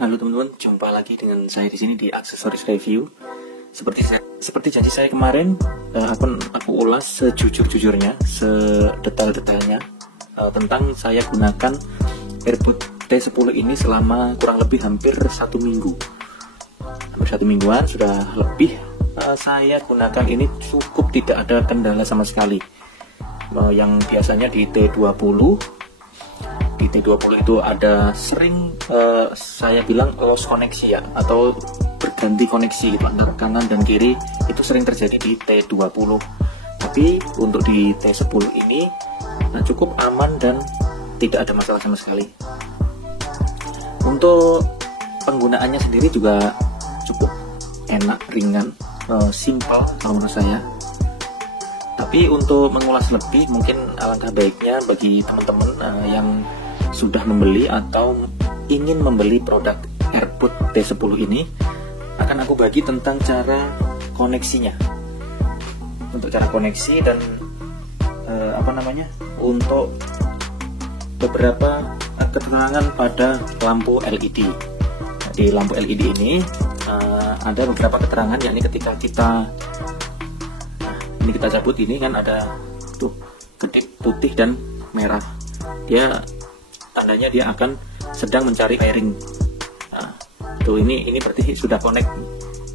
Halo teman-teman, jumpa lagi dengan saya di sini di Aksesoris Review. Seperti janji saya kemarin, aku ulas sejujur-jujurnya, sedetail-detailnya tentang saya gunakan AirPod T10 ini selama kurang lebih hampir 1 minggu. Hampir 1 mingguan sudah lebih saya gunakan ini, cukup tidak ada kendala sama sekali. Yang biasanya di T20 itu ada sering saya bilang lost koneksi ya, atau berganti koneksi itu antara kanan dan kiri, itu sering terjadi di T20. Tapi untuk di T10 ini cukup aman dan tidak ada masalah sama sekali. Untuk penggunaannya sendiri juga cukup enak, ringan, simple kalau menurut saya. Tapi untuk mengulas lebih, mungkin alangkah baiknya bagi teman-teman yang sudah membeli atau ingin membeli produk AirPod T10 ini, akan aku bagi tentang cara koneksinya. Untuk cara koneksi dan untuk beberapa keterangan pada lampu LED. Di lampu LED ini ada beberapa keterangan, yakni ketika kita cabut ini kan ada tuh kedip putih dan merah, tandanya dia akan sedang mencari pairing. Tuh ini berarti sudah connect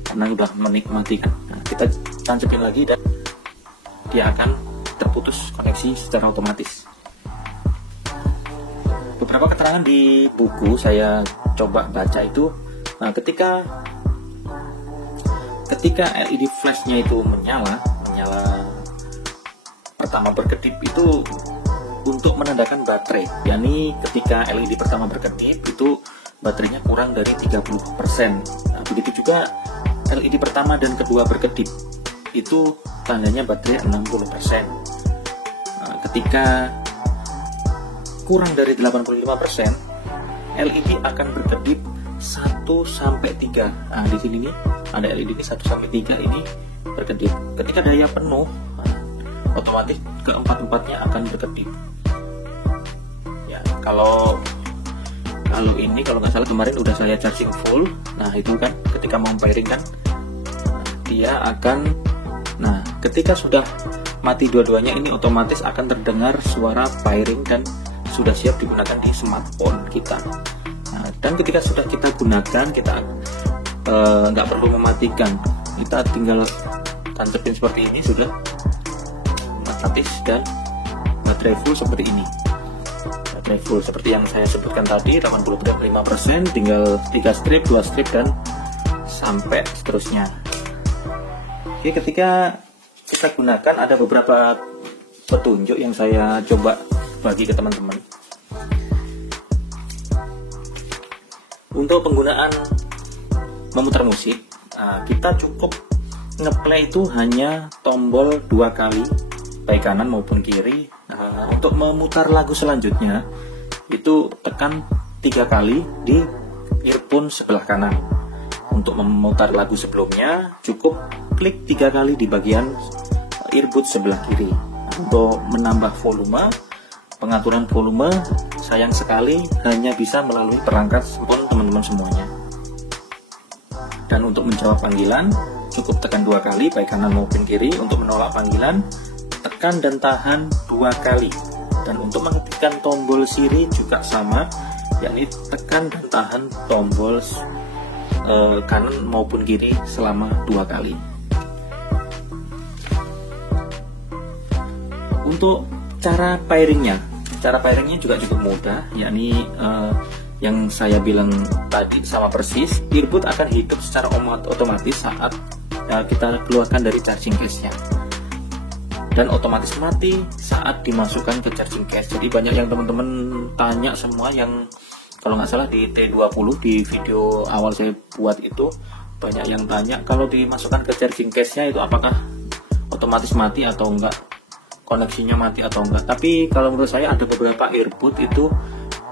karena sudah menikmati kan. Kita tancepin lagi dan dia akan terputus koneksi secara otomatis. Beberapa keterangan di buku saya coba baca itu, ketika LED flashnya itu menyala pertama berkedip itu untuk menandakan baterai, yakni ketika LED pertama berkedip itu baterainya kurang dari 30%. Begitu juga LED pertama dan kedua berkedip itu tandanya baterai 60%. Ketika kurang dari 85%, LED akan berkedip 1-3. Di sini nih ada LED ini 1-3 ini berkedip. Ketika daya penuh, otomatis keempat-empatnya akan berkedip. Ya, kalau ini kalau nggak salah kemarin udah saya charging full. Nah itu kan ketika mau pairing kan, dia akan, ketika sudah mati dua-duanya ini otomatis akan terdengar suara pairing dan sudah siap digunakan di smartphone kita. Dan ketika sudah kita gunakan, kita nggak perlu mematikan, kita tinggal tancepin seperti ini, sudah otomatis dan baterai full seperti ini. Baterai full seperti yang saya sebutkan tadi, 85%, tinggal 3 strip, 2 strip dan sampai seterusnya. Oke, ketika kita gunakan ada beberapa petunjuk yang saya coba bagi ke teman-teman. Untuk penggunaan memutar musik, kita cukup ngeplay itu hanya tombol 2 kali, baik kanan maupun kiri. Untuk memutar lagu selanjutnya itu tekan 3 kali di earphone sebelah kanan. Untuk memutar lagu sebelumnya cukup klik 3 kali di bagian earbud sebelah kiri. Untuk menambah volume, pengaturan volume sayang sekali hanya bisa melalui perangkat smartphone teman-teman semuanya. Dan untuk menjawab panggilan cukup tekan 2 kali baik kanan maupun kiri. Untuk menolak panggilan tekan dan tahan 2 kali. Dan untuk mengaktifkan tombol Siri juga sama, yakni tekan dan tahan tombol kanan maupun kiri selama 2 kali. Untuk cara pairingnya juga cukup mudah, yakni yang saya bilang tadi sama persis, earbud akan hidup secara otomatis saat kita keluarkan dari charging case-nya, dan otomatis mati saat dimasukkan ke charging case. Jadi banyak yang teman-teman tanya semua, yang kalau nggak salah di T20 di video awal saya buat itu banyak yang tanya kalau dimasukkan ke charging case-nya itu apakah otomatis mati atau enggak, koneksinya mati atau enggak. Tapi kalau menurut saya ada beberapa earbud itu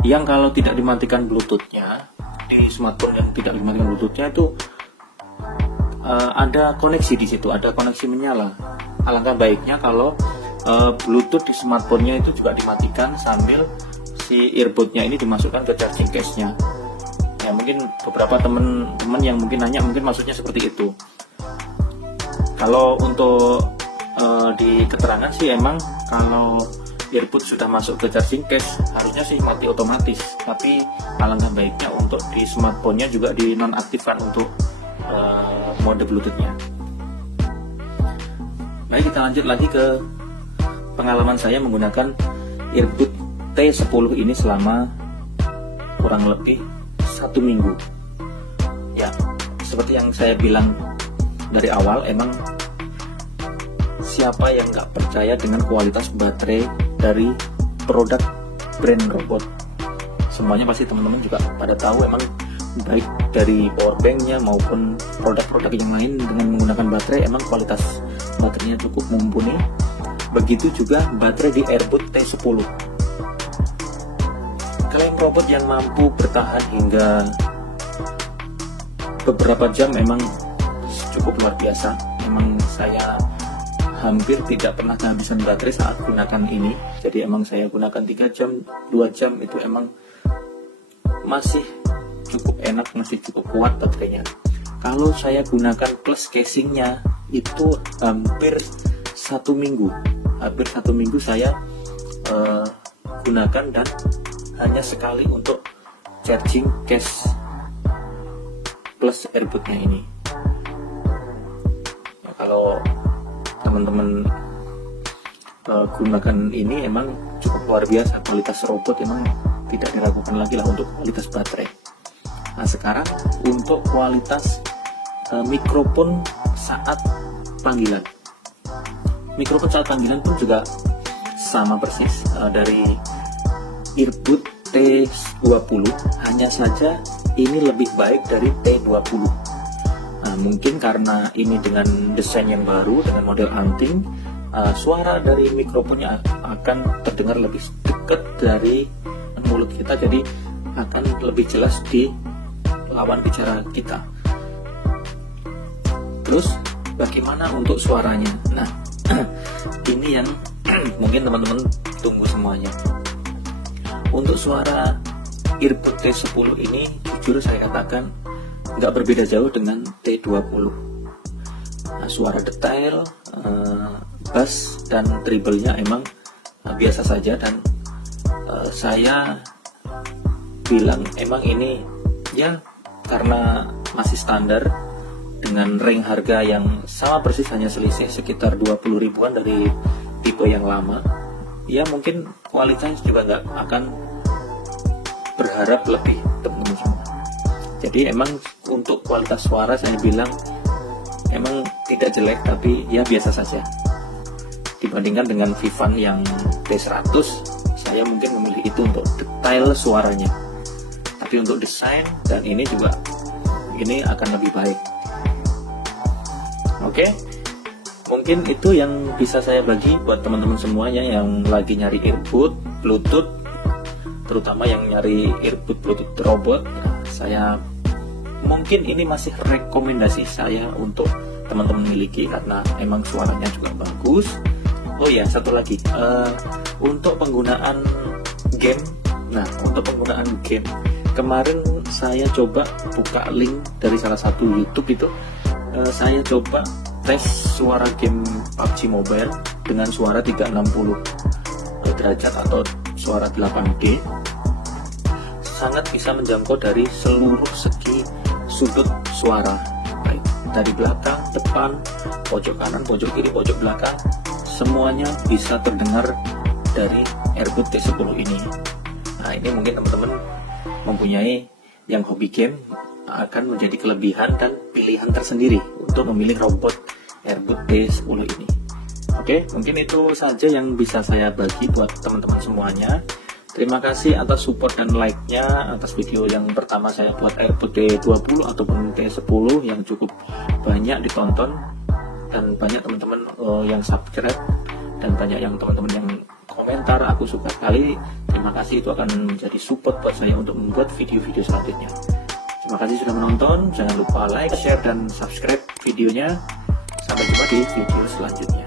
yang kalau tidak dimatikan Bluetooth-nya, di smartphone yang tidak dimatikan Bluetooth-nya itu ada koneksi di situ, ada koneksi menyala. Alangkah baiknya kalau Bluetooth di smartphone-nya itu juga dimatikan sambil si earbud-nya ini dimasukkan ke charging case-nya. Ya mungkin beberapa teman-teman yang mungkin nanya mungkin maksudnya seperti itu. Kalau untuk di keterangan sih emang kalau earbud sudah masuk ke charging case harusnya sih mati otomatis, tapi alangkah baiknya untuk di smartphone-nya juga dinonaktifkan untuk mode Bluetooth-nya. Baik, kita lanjut lagi ke pengalaman saya menggunakan earbud T10 ini selama kurang lebih 1 minggu. Ya, seperti yang saya bilang dari awal, emang siapa yang nggak percaya dengan kualitas baterai dari produk brand robot? Semuanya pasti teman-teman juga pada tahu, emang baik dari powerbanknya maupun produk-produk yang lain dengan menggunakan baterai, emang kualitas baterainya cukup mumpuni. Begitu juga baterai di earbud T10. Klaim robot yang mampu bertahan hingga beberapa jam memang cukup luar biasa. Memang saya hampir tidak pernah kehabisan baterai saat gunakan ini. Jadi emang saya gunakan 3 jam, 2 jam itu emang masih cukup enak, masih cukup kuat baterainya. Kalau saya gunakan plus casingnya itu hampir 1 minggu. Hampir 1 minggu saya gunakan dan hanya sekali untuk charging case plus earbudnya ini. Ya, kalau teman-teman gunakan ini emang cukup luar biasa, kualitas robot emang tidak diragukan lagi lah untuk kualitas baterai. Nah, sekarang untuk kualitas mikrofon saat panggilan. Mikrofon saat panggilan pun juga sama persis dari earbud T20, hanya saja ini lebih baik dari T20. Nah, mungkin karena ini dengan desain yang baru, dengan model anting, suara dari mikrofonnya akan terdengar lebih dekat dari mulut kita, jadi akan lebih jelas di lawan bicara kita. Terus bagaimana untuk suaranya? Nah, ini yang mungkin teman-teman tunggu semuanya. Untuk suara earbud T10 ini jujur saya katakan nggak berbeda jauh dengan T20. Nah, suara detail, bass dan treble-nya emang biasa saja, dan saya bilang emang ini ya karena masih standar dengan range harga yang sama persis, hanya selisih sekitar 20 ribuan dari tipe yang lama. Ya mungkin kualitasnya juga nggak akan berharap lebih, teman-teman semua. Jadi emang untuk kualitas suara saya bilang emang tidak jelek, tapi ya biasa saja. Dibandingkan dengan Vivan yang T100, saya mungkin memilih itu untuk detail suaranya. Tapi untuk desain dan ini juga, ini akan lebih baik. Oke, mungkin itu yang bisa saya bagi buat teman-teman semuanya yang lagi nyari earbud Bluetooth, terutama yang nyari earbud Bluetooth robot. Saya mungkin ini masih rekomendasi saya untuk teman-teman miliki karena emang suaranya juga bagus. Oh ya, satu lagi, untuk penggunaan game. Nah, untuk penggunaan game, kemarin saya coba buka link dari salah satu YouTube itu, saya coba tes suara game PUBG Mobile dengan suara 360 derajat atau suara 8D. Sangat bisa menjangkau dari seluruh segi sudut suara, baik dari belakang, depan, pojok kanan, pojok kiri, pojok belakang, semuanya bisa terdengar dari earbud T10 ini. Nah, ini mungkin teman-teman mempunyai yang hobi game akan menjadi kelebihan dan pilihan tersendiri untuk memilih robot earbud T10 ini. Oke, mungkin itu saja yang bisa saya bagi buat teman-teman semuanya. Terima kasih atas support dan like-nya atas video yang pertama saya buat earbud T20 ataupun T10 yang cukup banyak ditonton dan banyak teman-teman yang subscribe dan banyak yang teman-teman yang komentar. Aku suka sekali. Terima kasih, itu akan menjadi support buat saya untuk membuat video-video selanjutnya. Terima kasih sudah menonton. Jangan lupa like, share, dan subscribe videonya. Sampai jumpa di video selanjutnya.